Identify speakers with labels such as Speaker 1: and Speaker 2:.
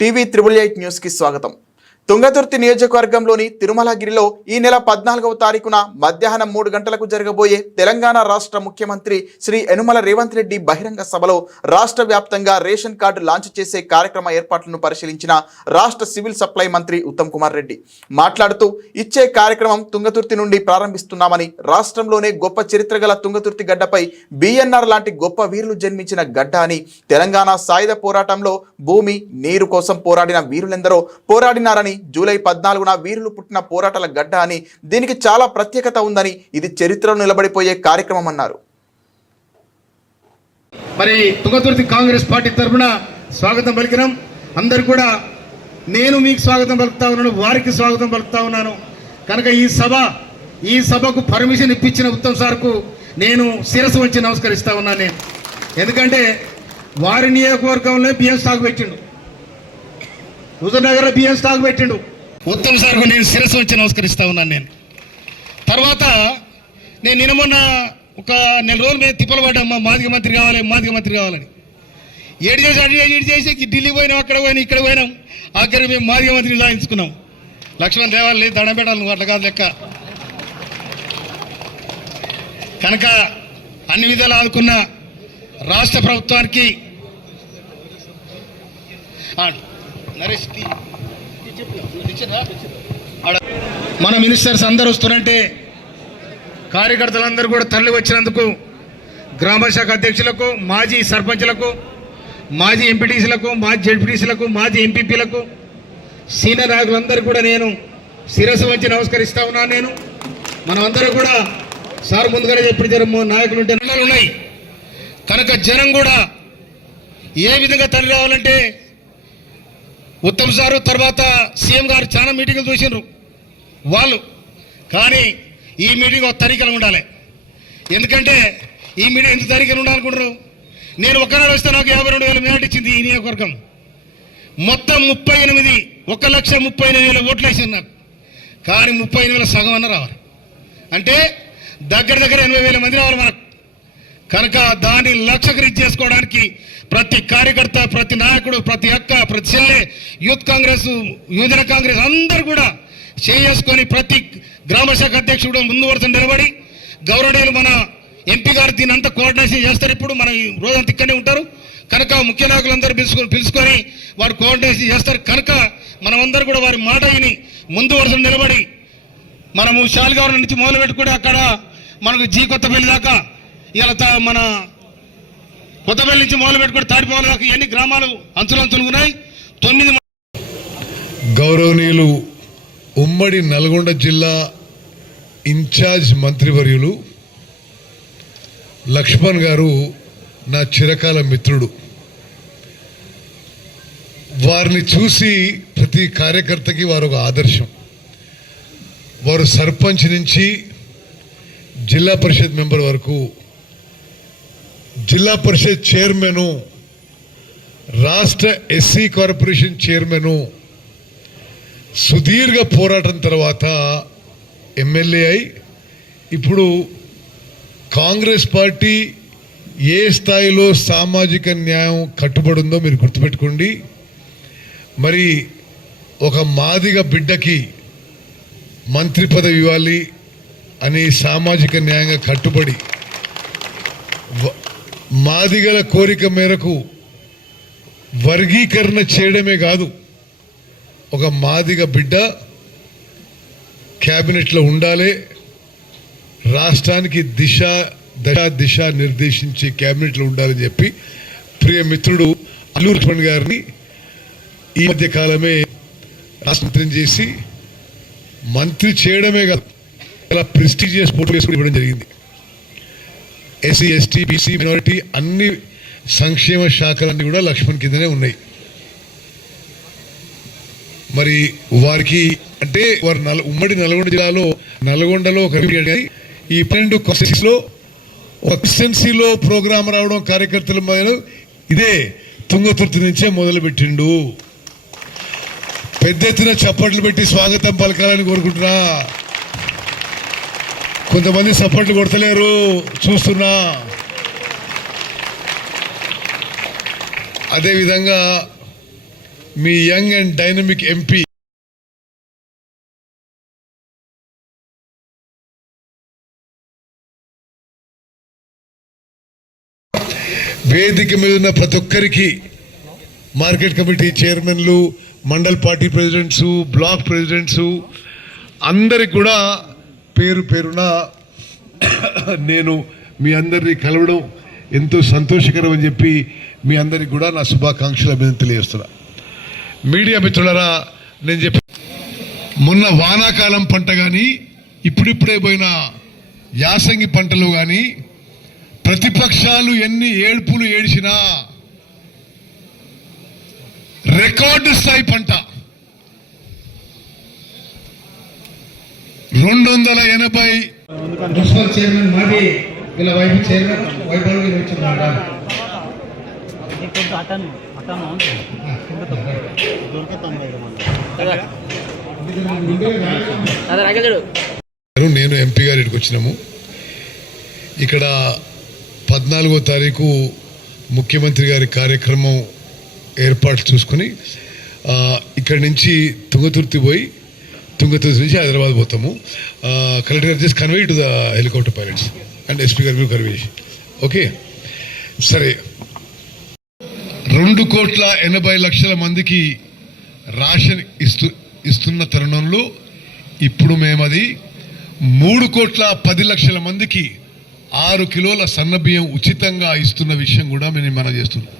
Speaker 1: TV triple eight న్యూస్కి స్వాగతం. తుంగతుర్తి నియోజకవర్గంలోని తిరుమలగిరిలో ఈ నెల పద్నాలుగవ తారీఖున మధ్యాహ్నం మూడు గంటలకు జరగబోయే తెలంగాణ రాష్ట్ర ముఖ్యమంత్రి శ్రీ యనుమల రేవంత్ రెడ్డి బహిరంగ సభలో రాష్ట్ర వ్యాప్తంగా రేషన్ కార్డు లాంచ్ చేసే కార్యక్రమ ఏర్పాట్లను పరిశీలించిన రాష్ట్ర సివిల్ సప్లై మంత్రి ఉత్తమ్ కుమార్ రెడ్డి. మాట్లాడుతూ ఇచ్చే కార్యక్రమం తుంగతుర్తి నుండి ప్రారంభిస్తున్నామని రాష్ట్రంలోనే గొప్ప చరిత్ర గల తుంగతుర్తి గడ్డపై బిఎన్ఆర్ లాంటి గొప్ప వీరులు జన్మించిన గడ్డ అని తెలంగాణ సాయుధ పోరాటంలో భూమి నీరు కోసం పోరాడిన వీరులెందరో పోరాడినారని జూలై పద్నాలుగున వీరులు పుట్టిన పోరాటాల గడ్డ అని దీనికి చాలా ప్రత్యేకత ఉందని ఇది చరిత్రలో నిలబడిపోయే కార్యక్రమం అన్నారు.
Speaker 2: మరి తుంగతుర్తి కాంగ్రెస్ పార్టీ తరఫున స్వాగతం పలికినాం. అందరు కూడా నేను మీకు స్వాగతం పలుకుతా ఉన్నాను వారికి స్వాగతం పలుకుతా ఉన్నాను. కనుక ఈ సభ ఈ సభకు పర్మిషన్ ఇప్పించిన ఉత్తమ్ సార్కు నేను శిరస్సు వచ్చి నమస్కరిస్తా ఉన్నాను నేను. ఎందుకంటే వారి నియోజకవర్గంలో బియ్యం సాగు పెట్టిండు. హుజూర్నగర్ బియ్యం స్టాక్ పెట్టిండు. ఉత్తమ్ సార్ నేను శిరస్సు వచ్చి నమస్కరిస్తా ఉన్నాను నేను. తర్వాత నేను నిన్న మొన్న ఒక నెల రోజులు మీద తిప్పలు పడ్డామ్మా మాదిగ మంత్రి కావాలి మాదిగ మంత్రి కావాలని. ఏడు చేసి అటు ఏడు చేసి ఢిల్లీ పోయినాం అక్కడ పోయినాం ఇక్కడ పోయినాం. ఆఖరి మేము మాదిగ మంత్రిని సాధించుకున్నాం. లక్ష్మణ్ దేవాలి దండం పెట్టాలి నువ్వు అట్లా కాదు లెక్క. కనుక అన్ని విధాలు ఆదుకున్న రాష్ట్ర ప్రభుత్వానికి నరేష్ మన మినిస్టర్స్ అందరూ వస్తున్నారంటే కార్యకర్తలందరూ కూడా తరలి వచ్చినందుకు గ్రామ శాఖ అధ్యక్షులకు మాజీ సర్పంచ్లకు మాజీ ఎంపీటీసీలకు మాజీ జడ్పీటీసీలకు మాజీ ఎంపీపీలకు సీనియర్ నాయకులందరూ కూడా నేను శిరస్సు వంచి నమస్కరిస్తా ఉన్నాను నేను. మనమందరూ కూడా సార్ ముందుగానే చెప్పిన జనం నాయకులు ఉంటే ఉన్నాయి. కనుక జనం కూడా ఏ విధంగా తరలి రావాలంటే ఉత్తమ్ సారు తర్వాత సీఎం గారు చాలా మీటింగ్లు చూసినారు వాళ్ళు. కానీ ఈ మీటింగ్ ఒక తరీకలు ఉండాలి. ఎందుకంటే ఈ మీటింగ్ ఎంత తరీకలు ఉండాలనుకుంటారు నేను ఒకనాడు వస్తే నాకు యాభై రెండు వేల మేనట్ ఇచ్చింది ఈ నియోజకవర్గం. మొత్తం ముప్పై ఎనిమిది ఒక లక్ష ముప్పై ఎనిమిది వేల ఓట్లు వేసింది నాకు. కానీ ముప్పై ఎనిమిది వేల సగం అన్న రావాలి. అంటే దగ్గర దగ్గర ఎనభై వేల మంది రావాలి మనకు. కనుక దాన్ని లక్ష్యకరించి చేసుకోవడానికి ప్రతి కార్యకర్త ప్రతి నాయకుడు ప్రతి అక్క ప్రతి చెల్లె యూత్ కాంగ్రెస్ యువజన కాంగ్రెస్ అందరూ కూడా చేసుకొని ప్రతి గ్రామ శాఖ అధ్యక్షుడు ముందు వరుస నిలబడి గౌరవనీయులు మన ఎంపీ గారు దీని అంతా కోఆర్డినేషన్ చేస్తారు ఇప్పుడు. మనం రోజంతా ఇక్కడనే ఉంటారు. కనుక ముఖ్య నాయకులందరూ పిలుచుకొని పిలుచుకొని వారు కోఆర్డినేషన్ చేస్తారు. కనుక మనమందరూ కూడా వారి మాట విని ముందు వరుస నిలబడి మనము శాలిగౌరవం నుంచి మొదలు పెట్టుకుంటే అక్కడ మనకు జీ కొత్తపల్లి దాకా ఇలా మన కొత్తపల్లి నుంచి మొదలు పెట్టుకుని తాడిపోవాలి దాకా ఎన్ని గ్రామాలు అంచులంచులు ఉన్నాయి? తొమ్మిది
Speaker 3: గౌరవనీయులు ఉమ్మడి నల్గొండ జిల్లా ఇన్ఛార్జ్ మంత్రివర్యులు లక్ష్మణ్ గారు నా చిరకాల మిత్రుడు. వారిని చూసి ప్రతి కార్యకర్తకి వారు ఒక ఆదర్శం. వారు సర్పంచ్ నుంచి జిల్లా పరిషత్ మెంబర్ వరకు జిల్లా పరిషత్ చైర్మను రాష్ట్ర ఎస్సీ కార్పొరేషన్ చైర్మను సుదీర్ఘ పోరాటం తర్వాత ఎమ్మెల్యే అయి ఇప్పుడు కాంగ్రెస్ పార్టీ ఏ స్థాయిలో సామాజిక న్యాయం కట్టుబడిందో మీరు గుర్తుపెట్టుకోండి. మరి ఒక మాదిగ బిడ్డకి మంత్రి పదవి ఇవ్వాలి అని సామాజిక న్యాయంగా కట్టుబడి మాదిగల కోరిక మేరకు వర్గీకరణ చేయడమే కాదు ఒక మాదిగ బిడ్డ క్యాబినెట్లో ఉండాలి రాష్ట్రానికి దిశ దశ దిశ నిర్దేశించే క్యాబినెట్లో ఉండాలని చెప్పి ప్రియ మిత్రుడు అల్లూరు లక్ష్మణ్ గారిని ఈ మధ్య కాలమే చేసి మంత్రి చేయడమే కాదు చాలా ప్రెస్టీజియస్ పోటీ కూడా ఇవ్వడం జరిగింది. ఎస్సీ ఎస్టీ బీసీ మినారిటీ అన్ని సంక్షేమ శాఖలన్నీ కూడా లక్ష్మణ్ కిందనే ఉన్నాయి. మరి వారికి అంటే వారు నల్ ఉమ్మడి నల్గొండ జిల్లాలో నల్గొండలో ఒక కానీ ఈ పన్నెండు లో ఒక క్రిస్టెన్సీలో ప్రోగ్రాం రావడం కార్యకర్తల మొదలు ఇదే తుంగతుర్తి నుంచే మొదలు పెట్టిండు పెద్ద ఎత్తున చప్పట్లు పెట్టి స్వాగతం పలకాలని కోరుకుంటున్నా. కొంతమంది సపోర్ట్లు కొడతలేరు. చూస్తున్నా. అదేవిధంగా మీ యంగ్ అండ్ డైనమిక్ ఎంపీ వేదిక మీద ఉన్న ప్రతి ఒక్కరికి మార్కెట్ కమిటీ చైర్మన్లు mandal party presidents block presidents అందరికి కూడా పేరు పేరున నేను మీ అందరినీ కలవడం ఎంతో సంతోషకరం అని చెప్పి మీ అందరికి కూడా నా శుభాకాంక్షలు అభినందన తెలియజేస్తున్నా. మీడియా మిత్రులరా నేను చెప్పి మొన్న వానాకాలం పంట కానీ ఇప్పుడిప్పుడే పోయిన యాసంగి పంటలు కానీ ప్రతిపక్షాలు ఎన్ని ఏడ్పులు ఏడిచినా రికార్డు స్థాయి పంట. రెండు వందల ఎనభై
Speaker 2: మున్సిపల్ చైర్మన్ మాది వీళ్ళ వైఫ్ చైర్మన్ వైభవ్ గారు వచ్చిందంట
Speaker 3: నేను ఎంపీ గారి ఇక్కడికి వచ్చినాము. ఇక్కడ పద్నాలుగో తారీఖు ముఖ్యమంత్రి గారి కార్యక్రమం ఏర్పాటు చూసుకుని ఇక్కడి నుంచి తుంగతుర్తి పోయి తుంగతుర్తి నుంచి హైదరాబాద్ పోతాము. కలెక్టర్ గారు just convey to the helicopter pilots and SP గారు కన్వే ఓకే సరే. రెండు కోట్ల ఎనభై లక్షల మందికి రేషన్ ఇస్తు ఇస్తున్న తరుణంలో ఇప్పుడు మేమది మూడు కోట్ల పది లక్షల మందికి ఆరు కిలోల సన్నబియ్యం ఉచితంగా ఇస్తున్న విషయం కూడా మేము మనం చేస్తున్నాం.